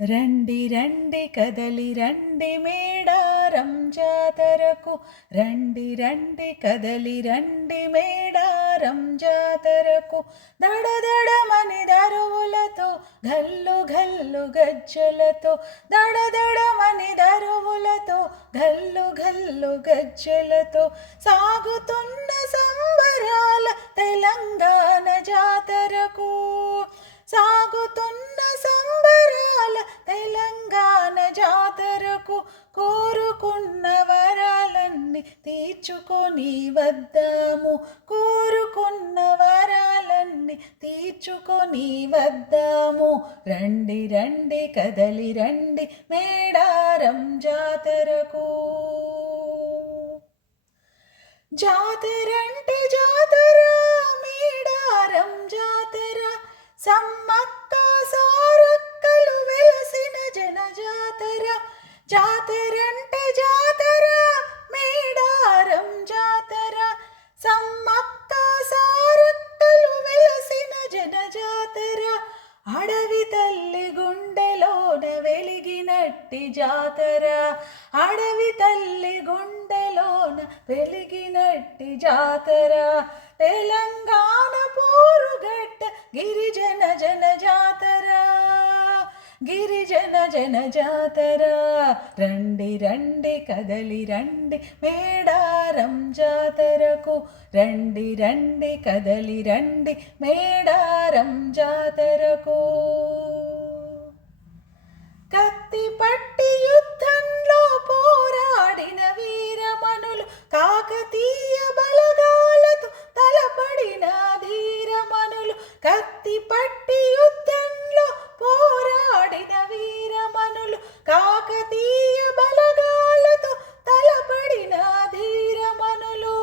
రండి రండి కదలి రండి మేడారం జాతరకు, రండి రండి కదలి రండి మేడారం జాతరకు. దడదడమని దరువులతో గల్లు గల్లు గజ్జలతో, దడదడమని దరువులతో గల్లు గల్లు గజ్జలతో సాగుతున్న సంబరాల తెలంగాణ జాతరకు, సాగుతున్న సంబరాల తెలంగాణ జాతరకు. కోరుకున్న వరాలన్నీ తీర్చుకొని వద్దాము, కోరుకున్న వరాలన్నీ తీర్చుకొని వద్దాము. రండి రండి కదలి రండి మేడారం జాతరకు. జాతరంటే జాతర మేడారం జాతర, సమ్మక్క సారక్కలు వెలసిన జన జాతర. జాతరంటే జాతర మేడారం జాతర, సమ్మక్క సారక్కలు వెలసిన జన జాతర. అడవి తల్లి గుండెలోన వెలిగినట్టి జాతర, అడవి తల్లి గుండెలోన వెలిగినట్టి జాతర. తెలంగాణ పోరుగడ్డ గిరిజన జన జాతర, గిరిజన జన జాతర. రండి రండి కదలి రండి మేడారం జాతరకు, రండి రండి కదలి రండి మేడారం జాతరకు. కత్తి పట్టి యుద్ధంలో పోరాడిన వీరమణులు, కాకతీయ బలగాలతో తలపడిన ధీరమణులు. కత్తి పట్టి యుద్ధంలో పోరాడిన వీరమణులు, కాకతీయ బలగాలతో తలపడిన ధీరమణులు.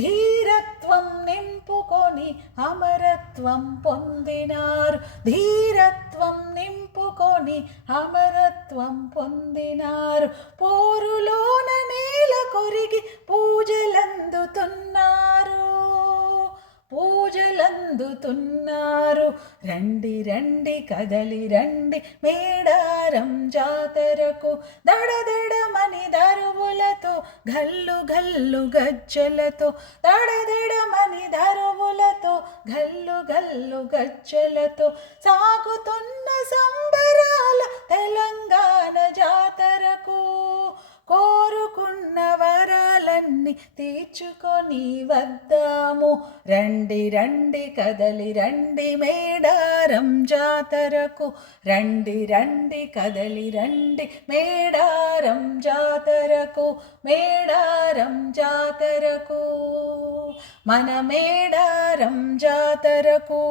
ధీరత్వం నింపుకొని అమరత్వం పొందినారు, ధీరత్వం నింపుకొని అమరత్వం పొందినారు. పోరులోన నేల కొరిగి పూజలందుతున్నారు, పూజలందుతున్నారు. రండి రండి కదలి రండి మేడారం జాతరకు, దడదడమని దరువులతో గల్లు గల్లు గజ్జలతో, దడదడమని దరువులతో గల్లు గల్లు గజ్జలతో సాగుతున్న సంబరాల తెలంగాణ జాతరకు. కోరుకున్న వరాలన్నీ తీర్చుకొని వద్దాము. రండి రండి కదలి రండి మేడారం జాతరకు, రండి రండి కదలి రండి మేడారం జాతరకు, మేడారం జాతరకు, మన మేడారం జాతరకు.